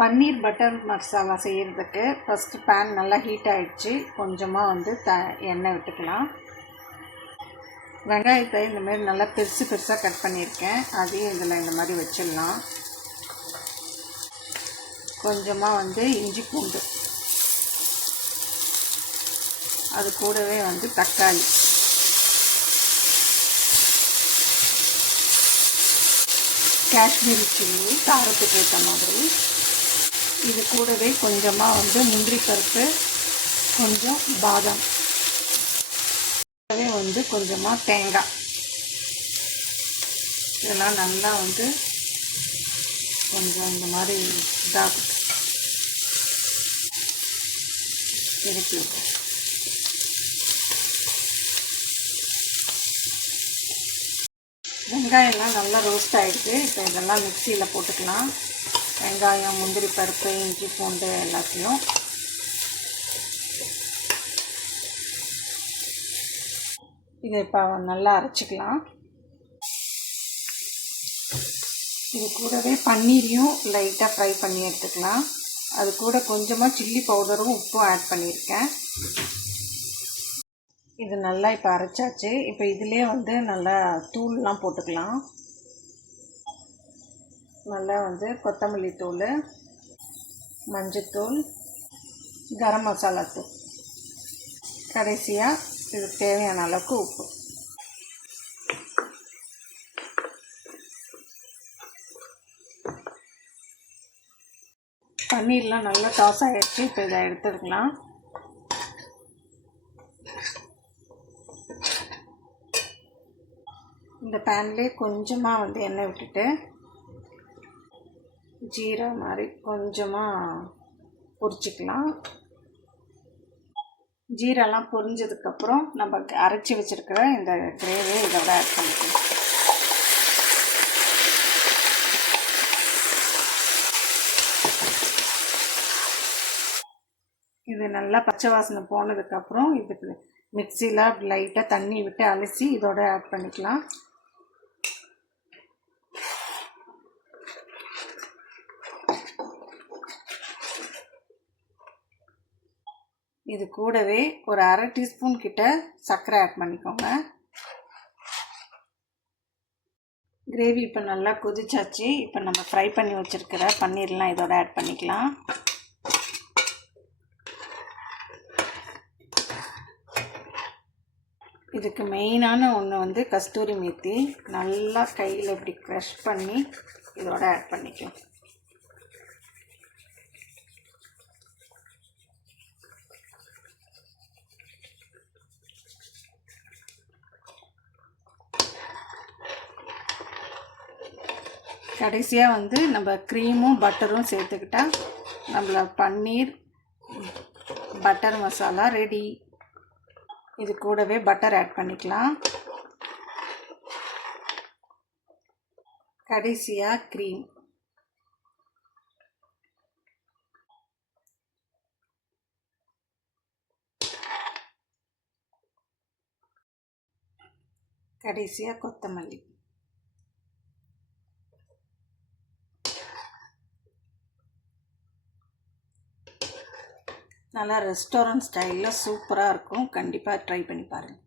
பன்னீர் butter masala செய்கிறதுக்கு first pan நல்லா heat ஆகிடுச்சு. கொஞ்சமாக வந்து எண்ணெய் விட்டுக்கலாம். வெங்காயத்தை இந்தமாரி நல்லா பெருசு பெருசாக கட் பண்ணியிருக்கேன். அதையும் இதில் இந்த மாதிரி வச்சிடலாம். கொஞ்சமாக வந்து இஞ்சி பூண்டு, அது கூடவே வந்து தக்காளி, காஷ்மீரி சில்லி காரத்துக்கு ஏற்ற மாதிரி, இது கூடவே கொஞ்சமாக வந்து முந்திரி பருப்பு, கொஞ்சம் பாதாம், கூடவே வந்து கொஞ்சமாக தேங்காய், இதெல்லாம் நல்லா வந்து கொஞ்சம் இந்த மாதிரி இதாகும் திருப்பி. வெங்காயம்லாம் நல்லா ரோஸ்ட் ஆகிடுது. இப்போ இதெல்லாம் மிக்சியில் போட்டுக்கலாம். வெங்காயம், முந்திரி பருப்பு, இஞ்சி பூண்டு எல்லாத்தையும் இதை இப்போ நல்லா அரைச்சிக்கலாம். இது கூடவே பன்னீரையும் லைட்டாக ஃப்ரை பண்ணி எடுத்துக்கலாம். அது கூட கொஞ்சமாக சில்லி பவுடரும் உப்பும் ஆட் பண்ணியிருக்கேன். இது நல்லா இப்போ அரைச்சாச்சு. இப்போ இதிலே வந்து நல்லா தூள்லாம் போட்டுக்கலாம். நல்லா வந்து கொத்தமல்லி தூள், மஞ்சத்தூள், கரம் மசாலா தூள், கடைசியாக இதுக்கு தேவையான அளவுக்கு உப்பு. பன்னீர்லாம் நல்லா டாஸ் ஆகிடுச்சு. இப்போ இதை எடுத்துக்கலாம். இந்த பேன்லேயே கொஞ்சமாக வந்து எண்ணெய் விட்டுட்டு ஜீரா மாதிரி கொஞ்சமாக பொரிச்சிக்கலாம். ஜீராலாம் பொரிஞ்சதுக்கப்புறம் நம்ம அரைச்சி வச்சுருக்கிற இந்த கிரேவியை இதோட ஆட் பண்ணிக்கலாம். இது நல்லா பச்சை வாசனை போனதுக்கப்புறம் இதுக்கு மிக்சியில் லைட்டாக தண்ணி விட்டு அலசி இதோட ஆட் பண்ணிக்கலாம். இது கூடவே ஒரு அரை டீஸ்பூன் கிட்ட சர்க்கரை ஆட் பண்ணிக்கோங்க. கிரேவி இப்போ நல்லா கொதிச்சாச்சு. இப்போ நம்ம ஃப்ரை பண்ணி வச்சுருக்கிற பன்னீர்லாம் இதோட ஆட் பண்ணிக்கலாம். இதுக்கு மெயினான ஒன்று வந்து கஸ்தூரி மேத்தி. நல்லா கையில் இப்படி க்ரஷ் பண்ணி இதோட ஆட் பண்ணிக்கலாம். கடைசியாக வந்து நம்ம க்ரீமும் பட்டரும் சேர்த்துக்கிட்டா நம்மள பன்னீர் பட்டர் மசாலா ரெடி. இது கூடவே பட்டர் ஆட் பண்ணிக்கலாம். கடைசியாக க்ரீம். கடைசியாக கொத்தமல்லி. நல்லா ரெஸ்டாரண்ட் ஸ்டைலில் சூப்பராக இருக்கும். கண்டிப்பாக ட்ரை பண்ணி பாருங்கள்.